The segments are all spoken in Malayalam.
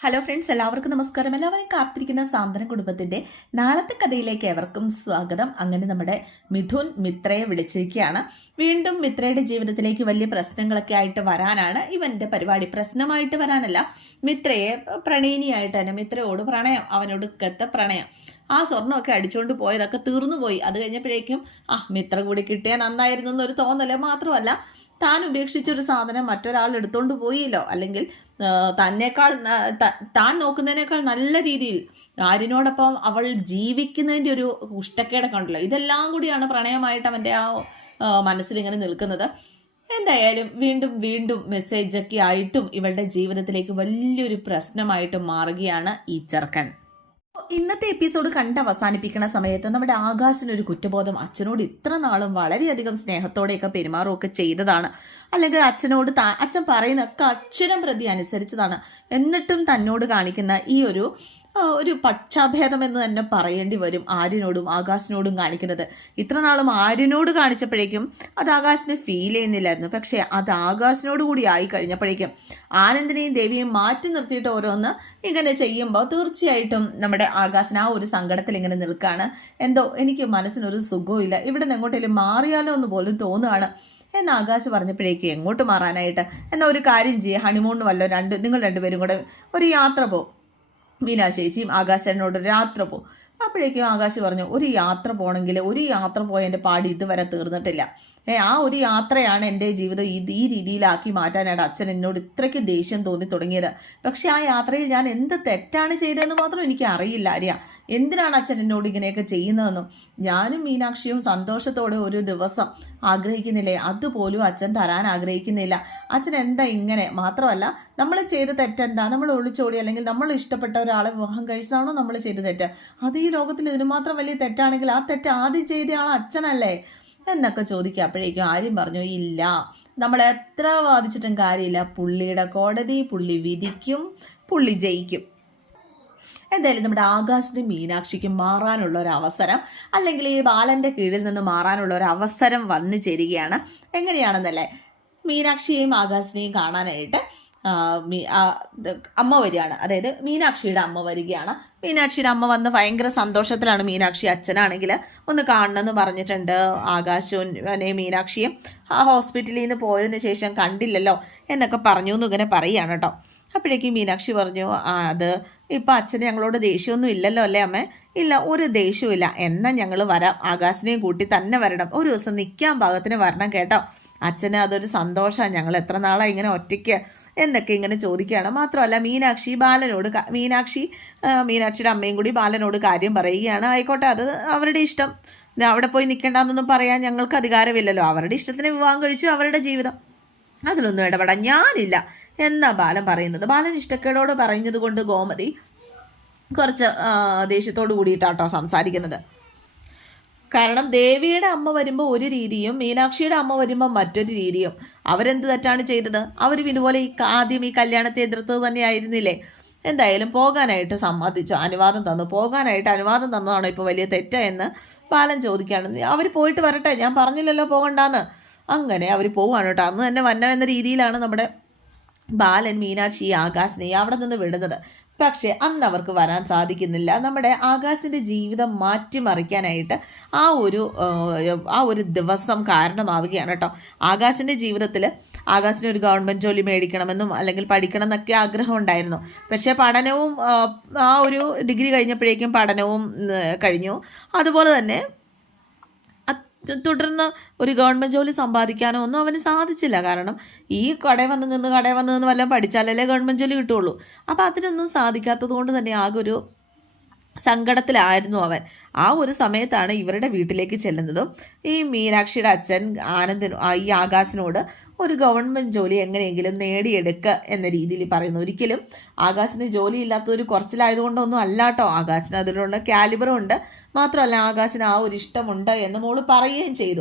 ഹലോ ഫ്രണ്ട്സ് എല്ലാവർക്കും നമസ്കാരം. എല്ലാവരും കാത്തിരിക്കുന്ന സാന്ത്വന കുടുംബത്തിന്റെ നാളത്തെ കഥയിലേക്ക് ഏവർക്കും സ്വാഗതം. അങ്ങനെ നമ്മുടെ മിഥുൻ മിത്രയെ വിളിച്ചിരിക്കുകയാണ്. വീണ്ടും മിത്രയുടെ ജീവിതത്തിലേക്ക് വലിയ പ്രശ്നങ്ങളൊക്കെ ആയിട്ട് വരാനാണ് ഇവന്റെ പരിപാടി. പ്രശ്നമായിട്ട് വരാനല്ല മിത്രയെ പ്രണയിനിയായിട്ട് തന്നെ മിത്രയോട് പ്രണയം അവനോട് കത്ത പ്രണയം ആ സ്വർണമൊക്കെ അടിച്ചുകൊണ്ട് പോയതൊക്കെ തീർന്നു പോയി അത് കഴിഞ്ഞപ്പോഴേക്കും ആ മിത്ര കൂടി കിട്ടിയാൽ നന്നായിരുന്നു എന്നൊരു തോന്നൽ മാത്രമല്ല താൻ ഉപേക്ഷിച്ച ഒരു സാധനം മറ്റൊരാൾ എടുത്തോണ്ട് പോയില്ലോ. അല്ലെങ്കിൽ തന്നെക്കാൾ താൻ നോക്കുന്നതിനേക്കാൾ നല്ല രീതിയിൽ ആരിനോടൊപ്പം അവൾ ജീവിക്കുന്നതിന്റെ ഒരു കുഷ്ടക്കേടൊക്കെ ഉണ്ടല്ലോ ഇതെല്ലാം കൂടിയാണ് പ്രണയമായിട്ട് അവന്റെ ആ മനസ്സിൽ ഇങ്ങനെ നിൽക്കുന്നത്. എന്തായാലും വീണ്ടും വീണ്ടും മെസ്സേജൊക്കെ ആയിട്ടും ഇവളുടെ ജീവിതത്തിലേക്ക് വലിയൊരു പ്രശ്നമായിട്ട് മാറുകയാണ് ഈ ചെറുക്കൻ. ഇന്നത്തെ എപ്പിസോഡ് കണ്ട് അവസാനിപ്പിക്കുന്ന സമയത്ത് നമ്മുടെ ആകാശിനൊരു കുറ്റബോധം അച്ഛനോട് ഇത്ര നാളും വളരെയധികം സ്നേഹത്തോടെയൊക്കെ പെരുമാറുകയൊക്കെ ചെയ്തതാണ്. അല്ലെങ്കിൽ അച്ഛനോട് അച്ഛൻ പറയുന്നൊക്കെ അക്ഷരം പ്രതി അനുസരിച്ചതാണ്. എന്നിട്ടും തന്നോട് കാണിക്കുന്ന ഈ ഒരു ഒരു പക്ഷാഭേദം എന്ന് തന്നെ പറയേണ്ടി വരും ആര്യനോടും ആകാശിനോടും കാണിക്കുന്നത്. ഇത്ര നാളും ആര്യനോട് കാണിച്ചപ്പോഴേക്കും അത് ആകാശിനെ ഫീൽ ചെയ്യുന്നില്ലായിരുന്നു. പക്ഷേ അത് ആകാശിനോട് കൂടി ആയി കഴിഞ്ഞപ്പോഴേക്കും ആനന്ദിനെയും ദേവിയെയും മാറ്റി നിർത്തിയിട്ട് ഓരോന്ന് ഇങ്ങനെ ചെയ്യുമ്പോൾ തീർച്ചയായിട്ടും നമ്മുടെ ആകാശിന് ആ ഒരു സങ്കടത്തിൽ ഇങ്ങനെ നിൽക്കുകയാണ് എന്തോ എനിക്ക് മനസ്സിനൊരു സുഖവും ഇല്ല. ഇവിടെ നിന്ന് എങ്ങോട്ടേലും മാറിയാലോ എന്ന് പോലും തോന്നുകയാണ് എന്ന് ആകാശ് പറഞ്ഞപ്പോഴേക്ക് എങ്ങോട്ട് മാറാനായിട്ട്? എന്നാൽ ഒരു കാര്യം ചെയ്യുക ഹണിമൂണിന് വല്ലോ രണ്ട് നിങ്ങൾ രണ്ടുപേരും കൂടെ ഒരു യാത്ര പോകും മീനാ ചേച്ചിയും ആകാശനോട് ഒരു യാത്ര പോകും അപ്പോഴേക്കും ആകാശ് പറഞ്ഞു ഒരു യാത്ര പോകണമെങ്കിൽ ഒരു യാത്ര പോയതിന്റെ പാടി ഇതുവരെ തീർന്നിട്ടില്ല. ആ ഒരു യാത്രയാണ് എന്റെ ജീവിതം ഇത് ഈ രീതിയിലാക്കി മാറ്റാനായിട്ട് അച്ഛൻ എന്നോട് ഇത്രയ്ക്ക് ദേഷ്യം തോന്നി തുടങ്ങിയത്. പക്ഷെ ആ യാത്രയിൽ ഞാൻ എന്ത് തെറ്റാണ് ചെയ്തതെന്ന് മാത്രം എനിക്ക് അറിയില്ല ആര്യ എന്തിനാണ് അച്ഛൻ എന്നോട് ഇങ്ങനെയൊക്കെ ചെയ്യുന്നതെന്നും. ഞാനും മീനാക്ഷിയും സന്തോഷത്തോടെ ഒരു ദിവസം ആഗ്രഹിക്കുന്നില്ലേ? അതുപോലും അച്ഛൻ തരാൻ ആഗ്രഹിക്കുന്നില്ല. അച്ഛൻ എന്താ ഇങ്ങനെ? മാത്രമല്ല നമ്മൾ ചെയ്ത തെറ്റെന്താ നമ്മൾ ഒളിച്ചോടി അല്ലെങ്കിൽ നമ്മൾ ഇഷ്ടപ്പെട്ട ഒരാളെ വിവാഹം കഴിച്ചതാണോ നമ്മൾ ചെയ്ത തെറ്റ്? അത് ഈ ലോകത്തിൽ ഇതിന് മാത്രം വലിയ തെറ്റാണെങ്കിൽ ആ തെറ്റ് ആദ്യം ചെയ്ത ആൾ അച്ഛനല്ലേ? എന്നൊക്കെ ചോദിക്കുക അപ്പോഴേക്കും ആരും പറഞ്ഞു ഇല്ല നമ്മൾ എത്ര വാദിച്ചിട്ടും കാര്യമില്ല. പുള്ളിയുടെ കോടതി പുള്ളി വിധിക്കും പുള്ളി ജയിക്കും. എന്തായാലും നമ്മുടെ ആകാശിനും മീനാക്ഷിക്കും മാറാനുള്ള ഒരു അവസരം അല്ലെങ്കിൽ ഈ ബാലന്റെ കീഴിൽ നിന്ന് മാറാനുള്ള ഒരു അവസരം വന്നു ചേരുകയാണ്. എങ്ങനെയാണെന്നല്ലേ? മീനാക്ഷിയെയും ആകാശിനെയും കാണാനായിട്ട് അമ്മ വരികയാണ്. അതായത് മീനാക്ഷിയുടെ അമ്മ വരികയാണ്. മീനാക്ഷിയുടെ അമ്മ വന്ന് ഭയങ്കര സന്തോഷത്തിലാണ് മീനാക്ഷി അച്ഛനാണെങ്കിൽ. ഒന്ന് കാണണമെന്ന് പറഞ്ഞിട്ടുണ്ട് ആകാശവും മീനാക്ഷിയും ആ ഹോസ്പിറ്റലിൽ നിന്ന് പോയതിന് ശേഷം കണ്ടില്ലല്ലോ എന്നൊക്കെ പറഞ്ഞു എന്ന് ഇങ്ങനെ പറയുകയാണ് കേട്ടോ. അപ്പോഴേക്കും മീനാക്ഷി പറഞ്ഞു അത് ഇപ്പം അച്ഛന് ഞങ്ങളോട് ദേഷ്യമൊന്നും ഇല്ലല്ലോ അല്ലേ അമ്മേ? ഇല്ല ഒരു ദേഷ്യവും ഇല്ല. എന്നാൽ ഞങ്ങൾ വരാം. ആകാശിനെയും കൂട്ടി തന്നെ വരണം. ഒരു ദിവസം നിൽക്കാൻ ഭാഗത്തിന് വരണം കേട്ടോ. അച്ഛന് അതൊരു സന്തോഷമാണ് ഞങ്ങൾ എത്ര നാളാണ് ഇങ്ങനെ ഒറ്റയ്ക്ക് എന്നൊക്കെ ഇങ്ങനെ ചോദിക്കുകയാണ്. മാത്രമല്ല മീനാക്ഷി ബാലനോട് മീനാക്ഷി മീനാക്ഷിയുടെ അമ്മയും കൂടി ബാലനോട് കാര്യം പറയുകയാണ്. ആയിക്കോട്ടെ അത് അവരുടെ ഇഷ്ടം. അവിടെ പോയി നിൽക്കേണ്ടെന്നൊന്നും പറയാൻ ഞങ്ങൾക്ക് അധികാരമില്ലല്ലോ. അവരുടെ ഇഷ്ടത്തിന് വിവാഹം കഴിച്ചു അവരുടെ ജീവിതം. അതിലൊന്നും ഇടപെടാൻ ഞാനില്ല എന്നാ ബാലൻ പറയുന്നത്. ബാലൻ ഇഷ്ടക്കേടോട് പറയുന്നത് കൊണ്ട് ഗോമതി കുറച്ച് ദേഷ്യത്തോട് കൂടിയിട്ടാട്ടോ സംസാരിക്കുന്നത്. കാരണം ദേവിയുടെ അമ്മ വരുമ്പോൾ ഒരു രീതിയും മീനാക്ഷിയുടെ അമ്മ വരുമ്പോൾ മറ്റൊരു രീതിയും. അവരെന്ത് തെറ്റാണ് ചെയ്തത്? അവരും ഇതുപോലെ ഈ ആദ്യം ഈ കല്യാണത്തെ എതിർത്തത് തന്നെയായിരുന്നില്ലേ? എന്തായാലും പോകാനായിട്ട് സമ്മതിച്ചു അനുവാദം തന്നു. പോകാനായിട്ട് അനുവാദം തന്നതാണോ ഇപ്പോൾ വലിയ തെറ്റെന്ന് ബാലൻ ചോദിക്കുകയാണ്. അവർ പോയിട്ട് വരട്ടെ ഞാൻ പറഞ്ഞില്ലല്ലോ പോകണ്ടാന്ന്. അങ്ങനെ അവർ പോവാണ് കേട്ടോ. അന്ന് തന്നെ വന്ന എന്ന രീതിയിലാണ് നമ്മുടെ ബാലൻ മീനാക്ഷി ആകാശിനെ അവിടെ നിന്ന് വിടുന്നത്. പക്ഷേ അന്ന് അവർക്ക് വരാൻ സാധിക്കുന്നില്ല. നമ്മുടെ ആകാശിന്റെ ജീവിതം മാറ്റിമറിക്കാനായിട്ട് ആ ഒരു ആ, ഒരു ദിവസം കാരണമാവുകയാണ് കേട്ടോ. ആകാശിന്റെ ജീവിതത്തിൽ ആകാശിന് ഒരു ഗവൺമെന്റ് ജോലി മേടിക്കണമെന്നും അല്ലെങ്കിൽ പഠിക്കണം എന്നൊക്കെ ആഗ്രഹം ഉണ്ടായിരുന്നു. പക്ഷേ പഠനവും ആ, ഒരു ഡിഗ്രി കഴിഞ്ഞപ്പോഴേക്കും പഠനവും കഴിഞ്ഞു. അതുപോലെ തന്നെ തുടർന്ന് ഒരു ഗവൺമെന്റ് ജോലി സമ്പാദിക്കാനോ ഒന്നും അവന് സാധിച്ചില്ല. കാരണം ഈ കടയിൽ വന്ന് നിന്ന് കടയിൽ വന്ന് നിന്ന് വല്ലതും പഠിച്ചാലല്ലേ ഗവൺമെന്റ് ജോലി കിട്ടുള്ളൂ. അപ്പോൾ അതിനൊന്നും സാധിക്കാത്തത് കൊണ്ട് തന്നെ ആകെ ഒരു സങ്കടത്തിലായിരുന്നു അവൻ. ആ ഒരു സമയത്താണ് ഇവരുടെ വീട്ടിലേക്ക് ചെല്ലുന്നതും ഈ മീനാക്ഷിയുടെ അച്ഛൻ ആനന്ദൻ ഈ ആകാശിനോട് ഒരു ഗവൺമെന്റ് ജോലി എങ്ങനെയെങ്കിലും നേടിയെടുക്കുക എന്ന രീതിയിൽ പറയുന്നു. ഒരിക്കലും ആകാശിന് ജോലി ഇല്ലാത്തൊരു കുറച്ചിലായതുകൊണ്ടൊന്നും അല്ല കേട്ടോ. ആകാശിന് അതിലുള്ള കാലിബറും ഉണ്ട്. മാത്രമല്ല ആകാശിന് ആ ഒരു ഇഷ്ടമുണ്ട് എന്ന് മോൾ പറയുകയും ചെയ്തു.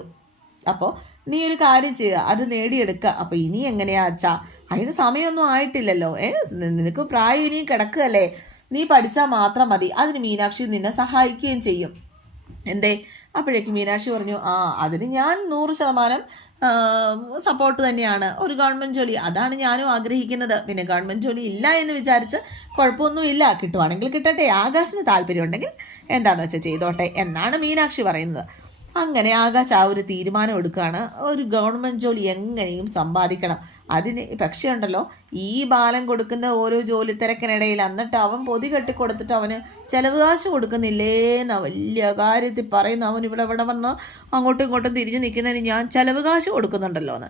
അപ്പോൾ നീ ഒരു കാര്യം ചെയ്യുക അത് നേടിയെടുക്കുക അപ്പോൾ ഇനി എങ്ങനെയാ അച്ഛാ? അതിന് സമയമൊന്നും ആയിട്ടില്ലല്ലോ. ഏ? നിനക്ക് പ്രായം ഇനിയും കിടക്കുകയല്ലേ? നീ പഠിച്ചാൽ മാത്രം മതി. അതിന് മീനാക്ഷി നിന്നെ സഹായിക്കുകയും ചെയ്യും. എന്തേ? അപ്പോഴേക്കും മീനാക്ഷി പറഞ്ഞു ആ അതിന് ഞാൻ നൂറ് ശതമാനം സപ്പോർട്ട് തന്നെയാണ്. ഒരു ഗവൺമെന്റ് ജോലി. അതാണ് ഞാനും ആഗ്രഹിക്കുന്നത്. പിന്നെ ഗവൺമെന്റ് ജോലി ഇല്ല എന്ന് വിചാരിച്ച് കുഴപ്പമൊന്നുമില്ല. കിട്ടുവാണെങ്കിൽ കിട്ടട്ടെ. ആകാശിന് താല്പര്യം ഉണ്ടെങ്കിൽ എന്താണെന്ന് വെച്ചാൽ ചെയ്തോട്ടെ എന്നാണ് മീനാക്ഷി പറയുന്നത്. അങ്ങനെ ആകാശ് ആ ഒരു തീരുമാനം എടുക്കുകയാണ്. ഒരു ഗവൺമെന്റ് ജോലി എങ്ങനെയും സമ്പാദിക്കണം. അതിന് പക്ഷേ ഉണ്ടല്ലോ ഈ ബാലൻ കൊടുക്കുന്ന ഓരോ ജോലി തിരക്കിനിടയിൽ എന്നിട്ട് അവൻ പൊതി കെട്ടി കൊടുത്തിട്ട് അവന് ചെലവ് കാശ് കൊടുക്കുന്നില്ലേ എന്ന വലിയ കാര്യത്തിൽ പറയുന്നു. അവൻ ഇവിടെ ഇവിടെ വന്ന് അങ്ങോട്ടും ഇങ്ങോട്ടും തിരിഞ്ഞു നിൽക്കുന്നതിന് ഞാൻ ചെലവ് കാശ് കൊടുക്കുന്നുണ്ടല്ലോ എന്ന്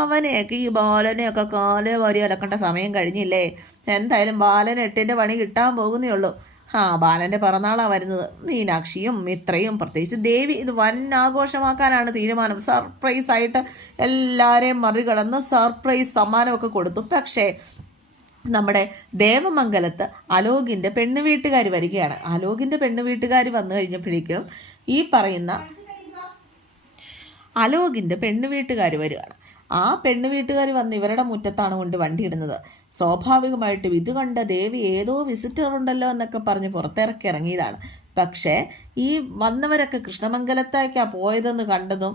അവനെയൊക്കെ ഈ ബാലനെയൊക്കെ കാലേ വരി അലക്കേണ്ട സമയം കഴിഞ്ഞില്ലേ? എന്തായാലും ബാലൻ എട്ടിന്റെ പണി കിട്ടാൻ പോകുന്നേ ഉള്ളൂ. ആ ബാലന്റെ പിറന്നാളാണ് വരുന്നത്. മീനാക്ഷിയും മിത്രയും പ്രത്യേകിച്ച് ദേവി ഇത് വൻ ആഘോഷമാക്കാനാണ് തീരുമാനം. സർപ്രൈസ് ആയിട്ട് എല്ലാവരെയും മറികടന്ന് സർപ്രൈസ് സമ്മാനമൊക്കെ കൊടുത്തു. പക്ഷേ നമ്മുടെ ദേവമംഗലത്ത് അലോകിന്റെ പെണ്ണ് വീട്ടുകാർ വരികയാണ്. അലോകിന്റെ പെണ്ണ് വീട്ടുകാർ വന്നു കഴിഞ്ഞപ്പോഴേക്കും ഈ പറയുന്ന അലോകിന്റെ പെണ്ണ് വീട്ടുകാർ വരികയാണ്. ആ പെണ്ണു വീട്ടുകാർ വന്ന് ഇവരുടെ മുറ്റത്താണ് കൊണ്ട് വണ്ടി ഇടുന്നത്. സ്വാഭാവികമായിട്ടും ഇത് കണ്ട ദേവി ഏതോ വിസിറ്റർ ഉണ്ടല്ലോ എന്നൊക്കെ പറഞ്ഞ് പുറത്തിറക്കി ഇറങ്ങിയതാണ്. പക്ഷേ ഈ വന്നവരൊക്കെ കൃഷ്ണമംഗലത്തേക്കാണ് പോയതെന്ന് കണ്ടതും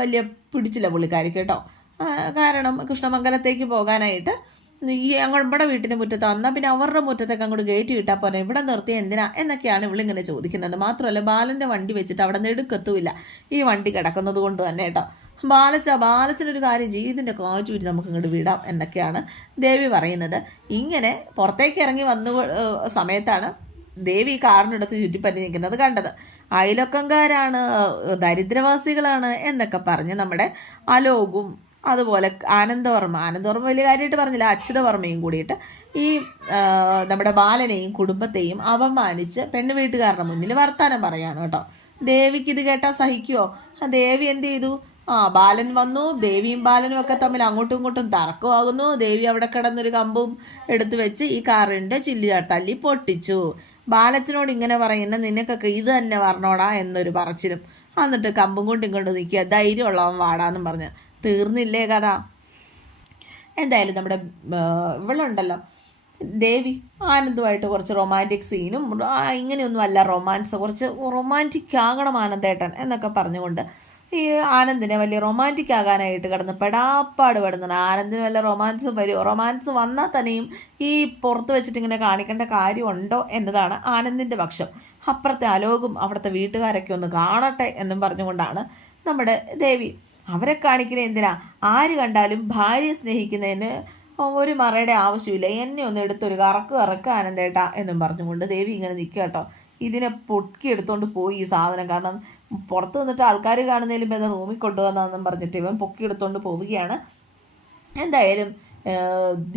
വലിയ പിടിച്ചില്ല പുള്ളിക്കാരി കേട്ടോ. കാരണം കൃഷ്ണമംഗലത്തേക്ക് പോകാനായിട്ട് ഈ അങ്ങോട്ട് വീട്ടിന്റെ മുറ്റത്ത്. വന്നാൽ പിന്നെ അവരുടെ മുറ്റത്തേക്ക് അങ്ങോട്ട് ഗേറ്റ് കിട്ടാൻ പോലെ ഇവിടെ നിർത്തി എന്തിനാ എന്നൊക്കെയാണ് ഇവളിങ്ങനെ ചോദിക്കുന്നത്. മാത്രമല്ല ബാലന്റെ വണ്ടി വെച്ചിട്ട് അവിടെ നിന്ന് എടുക്കത്തുമില്ല. ഈ വണ്ടി കിടക്കുന്നത് കൊണ്ട് തന്നെ കേട്ടോ. ബാലച്ച ബാലച്ചനൊരു കാര്യം ജീവിതത്തിന്റെ കാറ്റൂരി നമുക്ക് ഇങ്ങോട്ട് വിടാം എന്നൊക്കെയാണ് ദേവി പറയുന്നത്. ഇങ്ങനെ പുറത്തേക്ക് ഇറങ്ങി വന്നു സമയത്താണ് ദേവി കാറിനടുത്ത് ചുറ്റിപ്പറ്റി നിൽക്കുന്നത് കണ്ടത്. അയലൊക്കംകാരാണ് ദരിദ്രവാസികളാണ് എന്നൊക്കെ പറഞ്ഞ് നമ്മുടെ അലോകും അതുപോലെ ആനന്ദവർമ്മ ആനന്ദവർമ്മ വലിയ കാര്യമായിട്ട് പറഞ്ഞില്ല അച്യുതവർമ്മയും കൂടിയിട്ട് ഈ നമ്മുടെ ബാലനെയും കുടുംബത്തെയും അപമാനിച്ച് പെണ്ണു വീട്ടുകാരുടെ മുന്നിൽ വർത്താനം പറയാണ് കേട്ടോ ദേവിക്ക് ഇത് കേട്ടാൽ സഹിക്കുമോ ദേവി എന്ത് ചെയ്തു? ആ ബാലൻ വന്നു ദേവിയും ബാലനും ഒക്കെ തമ്മിൽ അങ്ങോട്ടും ഇങ്ങോട്ടും തർക്കമാകുന്നു. ദേവി അവിടെ കിടന്നൊരു കമ്പും എടുത്തു വെച്ച് ഈ കാറിന്റെ ചില്ലി തല്ലി പൊട്ടിച്ചു. ബാലച്ചനോട് ഇങ്ങനെ പറയുന്ന നിനക്കൊക്കെ ഇത് തന്നെ പറഞ്ഞോടാ എന്നൊരു പറച്ചിലും. എന്നിട്ട് കമ്പും കൊണ്ട് ഇങ്ങോട്ട് നിൽക്കുക. ധൈര്യമുള്ളവൻ വാടാന്നും പറഞ്ഞു. തീർന്നില്ലേ കഥ? എന്തായാലും നമ്മുടെ ഇവളുണ്ടല്ലോ. ദേവി ആനന്ദമായിട്ട് കുറച്ച് റൊമാന്റിക് സീനും ഇങ്ങനെയൊന്നും അല്ല റൊമാൻസ് കുറച്ച് റൊമാന്റിക് ആകണം ആനന്ദേട്ടൻ എന്നൊക്കെ പറഞ്ഞുകൊണ്ട് ഈ ആനന്ദിനെ വലിയ റൊമാന്റിക് ആകാനായിട്ട് കിടന്ന് പെടാപ്പാട് പെടുന്നുണ്ട്. ആനന്ദിന് വല്ല റൊമാൻസും വരുമോ റൊമാൻസ് വന്നാൽ തന്നെയും ഈ പുറത്ത് വെച്ചിട്ട് ഇങ്ങനെ കാണിക്കേണ്ട കാര്യമുണ്ടോ എന്നതാണ് ആനന്ദിന്റെ പക്ഷം. അപ്പുറത്തെ അലോകും അവിടുത്തെ വീട്ടുകാരൊക്കെ ഒന്ന് കാണട്ടെ എന്നും പറഞ്ഞുകൊണ്ടാണ് നമ്മുടെ ദേവി അവരെ കാണിക്കുന്ന എന്തിനാ? ആര് കണ്ടാലും ഭാര്യയെ സ്നേഹിക്കുന്നതിന് ഒരു മറയുടെ ആവശ്യമില്ല. എന്നെ ഒന്ന് എടുത്തൊരു കറക്ക് കറക്ക് ആനന്ദേട്ട എന്നും പറഞ്ഞുകൊണ്ട് ദേവി ഇങ്ങനെ നിൽക്കുക കേട്ടോ. ഇതിനെ പൊട്ടി എടുത്തുകൊണ്ട് പോയി ഈ സാധനം. കാരണം പുറത്ത് നിന്നിട്ട് ആൾക്കാർ കാണുന്നതിലും ഭേദം റൂമിൽ കൊണ്ടുവന്നാന്നും പറഞ്ഞിട്ട് ഇവൻ പൊക്കി എടുത്തുകൊണ്ട് പോവുകയാണ്. എന്തായാലും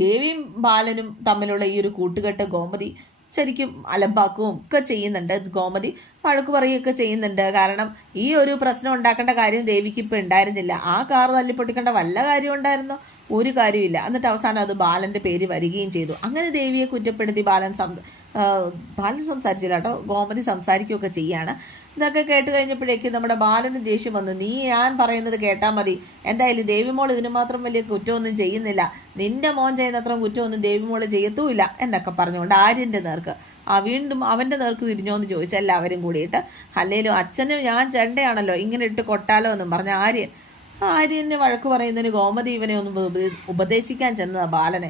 ദേവിയും ബാലനും തമ്മിലുള്ള ഈ ഒരു കൂട്ടുകെട്ട് ഗോമതി ശരിക്കും അലമ്പാക്കുകയും ഒക്കെ ചെയ്യുന്നുണ്ട്. ഗോമതി വഴക്ക് പറയുകയൊക്കെ ചെയ്യുന്നുണ്ട്. കാരണം ഈ ഒരു പ്രശ്നം ഉണ്ടാക്കേണ്ട കാര്യം ദേവിക്ക് ഇപ്പം ഉണ്ടായിരുന്നില്ല. ആ കാർ തല്ലിപ്പൊട്ടിക്കേണ്ട വല്ല കാര്യം ഉണ്ടായിരുന്നോ? ഒരു കാര്യമില്ല എന്നിട്ട് അവസാനം അത് ബാലന്റെ പേര് വരികയും ചെയ്തു. അങ്ങനെ ദേവിയെ കുറ്റപ്പെടുത്തി ബാലൻ ബാലൻ സംസാരിച്ചില്ല കേട്ടോ. ഗോമതി സംസാരിക്കുകയൊക്കെ ചെയ്യാണ്. ഇതൊക്കെ കേട്ട് കഴിഞ്ഞപ്പോഴേക്കും നമ്മുടെ ബാലന് ദേഷ്യം വന്നു. നീ ഞാൻ പറയുന്നത് കേട്ടാൽ മതി. എന്തായാലും ദേവിമോൾ ഇതിന് മാത്രം വലിയ കുറ്റമൊന്നും ചെയ്യുന്നില്ല. നിന്റെ മോൻ ചെയ്യുന്നത്ര കുറ്റമൊന്നും ദേവിമോൾ ചെയ്യത്തുമില്ല എന്നൊക്കെ പറഞ്ഞുകൊണ്ട് ആര്യന്റെ നേർക്ക് ആ വീണ്ടും അവന്റെ നേർക്ക് തിരിഞ്ഞോ എന്ന് ചോദിച്ചാൽ എല്ലാവരും കൂടിയിട്ട് അല്ലേലും അച്ഛനും ഞാൻ ചെണ്ടയാണല്ലോ ഇങ്ങനെ ഇട്ട് കൊട്ടാലോ എന്നും പറഞ്ഞ ആര്യൻ. ആര്യനെ വഴക്ക് പറയുന്നതിന് ഗോമതി ഇവനെ ഒന്ന് ഉപദേശിക്കാൻ ചെന്നതാണ് ബാലനെ.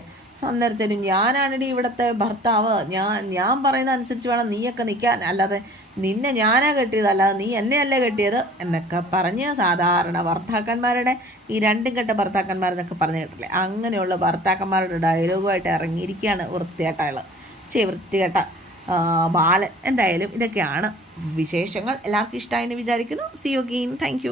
അന്നേരത്തേനും ഞാനാണിടി ഇവിടുത്തെ ഭർത്താവ്. ഞാൻ ഞാൻ പറയുന്ന അനുസരിച്ച് വേണം നീയൊക്കെ നിൽക്കാൻ അല്ലാതെ നിന്നെ ഞാനാ കെട്ടിയത്. അല്ലാതെ നീ എന്നെയല്ലേ കെട്ടിയത്? എന്നൊക്കെ പറഞ്ഞ് സാധാരണ ഭർത്താക്കന്മാരുടെ ഈ രണ്ടും കെട്ട ഭർത്താക്കന്മാരെന്നൊക്കെ പറഞ്ഞു കേട്ടില്ലേ? അങ്ങനെയുള്ള ഭർത്താക്കന്മാരുടെ ഡയലോഗുമായിട്ട് ഇറങ്ങിയിരിക്കുകയാണ് വൃത്തികെട്ട ആൾ ചേ വൃത്തികെട്ട ബാലൻ. എന്തായാലും ഇതൊക്കെയാണ് വിശേഷങ്ങൾ. എല്ലാവർക്കും ഇഷ്ടമായി എന്ന് വിചാരിക്കുന്നു സി യു ഗീൻ താങ്ക്